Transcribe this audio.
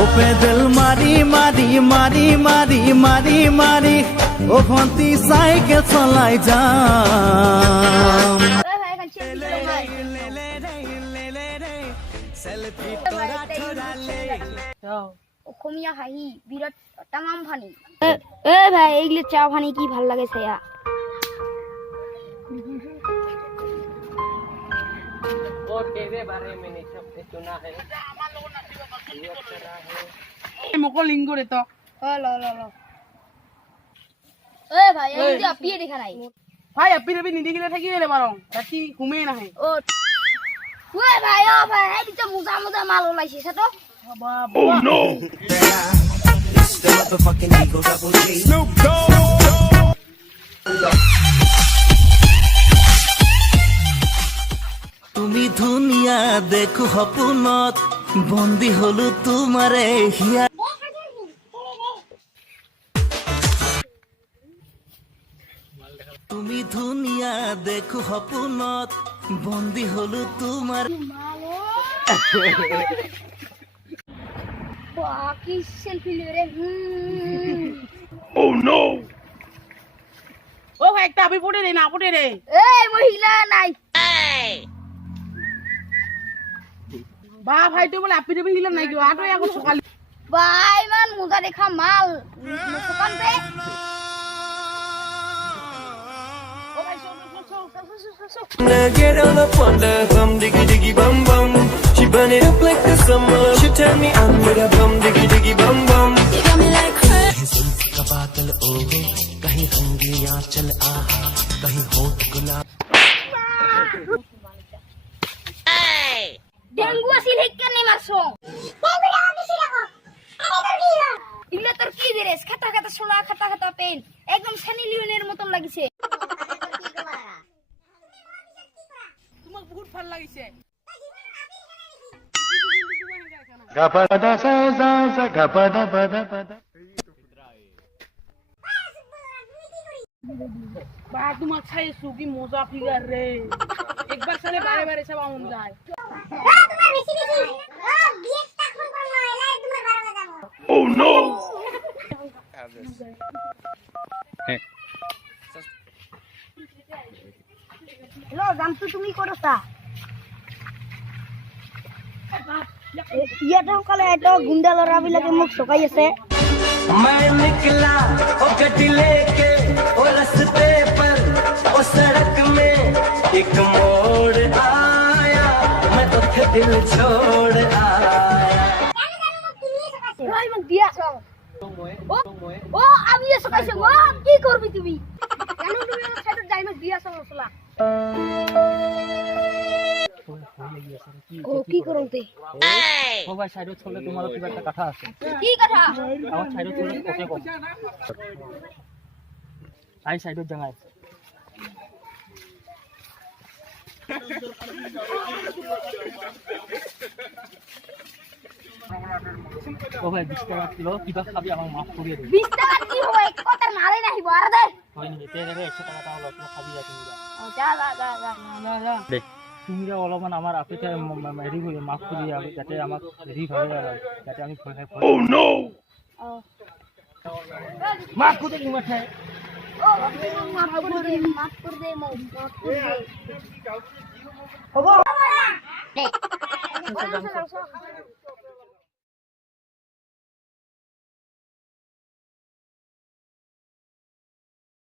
ও pedal মারি মারি মারি মারি মারি মারি ও ভন্তি সাইকেল চলাই যাম অসমীয়া হাঁহি বিৰাট তামাম ফানি ভাই এইগুলো চা ফানি কি ভাল লাগে সেয়া লিঙ্গরে তো ভাই এই যে আপিয়ে দেখা নাই ভাই আপনি রবি নিদিগিলে থাকি রে বারং রাতি ঘুমে নাহে ও ভাই এই যে মুজা মুজা মাল ওলাইছে সেটা Oh no! তুমি ধুনীয়া দেখো সপোনত বন্দী হলো তোমাৰে হিয়া তুমি ধুনীয়া দেখো সপোনত বন্দী হলো তোমাৰ কি সেলফি রে Oh no! ও ভাই একটা আপনি পড়ে রে না পড়ে রে এই মহিলা নাই বা ভাই তো বলে আপনি রবি হিলাম নাই কি আটো এখন সকাল ভাই মান মুজা দেখা মাল সকাল পে ও ভাই Get on up on the bum diggy diggy bum bum. She burn it up like the summer. She turn me on with a bum diggy diggy bum bum. You got me like crazy. जुल्फ का बादल ओगे कहीं रंगिया चल आहा कहीं होठ गुलाब dengue আসিল হেক্কা নে মারছো ইলা তোর কি দিরেস খাতা খাতা সোলা খাতা খাতা পেন একদম সানি লিওনের মতন লাগিছে তোমাক বহুত ভাল লাগিছে gapada sa sa sa gapada pada pada বা তোমাক চাইছো কি মজা ফিগার রে একবার সালে বারে বারে সব আমন যায় তোমার বেশি বেশি বিয়েটা কোন কোন এলাই তোমার বারো যাব oh no হ্যালো জানতো তুমি করতা ইয়াটা কালে এটা গুন্ডা লড়াবিলাকে মুখ সকাই আছে मैं निकला ओ गड्डी लेके ओ रास्ते पर ओ सड़क में एक मोड़ आया मैं तो दिल छोड़ आया ভাই মুখ দিয়া সব ও আমি এসে কাছে ও কি করবি তুমি কেন তুমি আমার সাথে ডাইমন্ড দিয়া সমস্যা ও কি করতে ও ভাই সাইড চলে তোমার কিবা একটা কথা আছে কি কথা আমার সাইড চলে ওকে কম আই সাইড জায়গা আছে ও ভাই 20 টাকা কিলো কিবা খাবি আমাকে মাফ করিয়ে দিবি 20 টাকা কি হবে এক কথা নালে নাহি বাড়া দে হয় নি তে রে 100 টাকা তাও লস খাবি যা তুমি যা যা যা যা না যা দে তুমি যা অলপমান আমার আপেতে হেৰি কৰি মাফ কৰি আমি যাতে আমাক হেৰি হয় যাতে আমি ভয় খাই oh no মাফ কৰি দিম মাথা ও মাফ করে দে মাফ করে দে মাফ করে দে হবো দে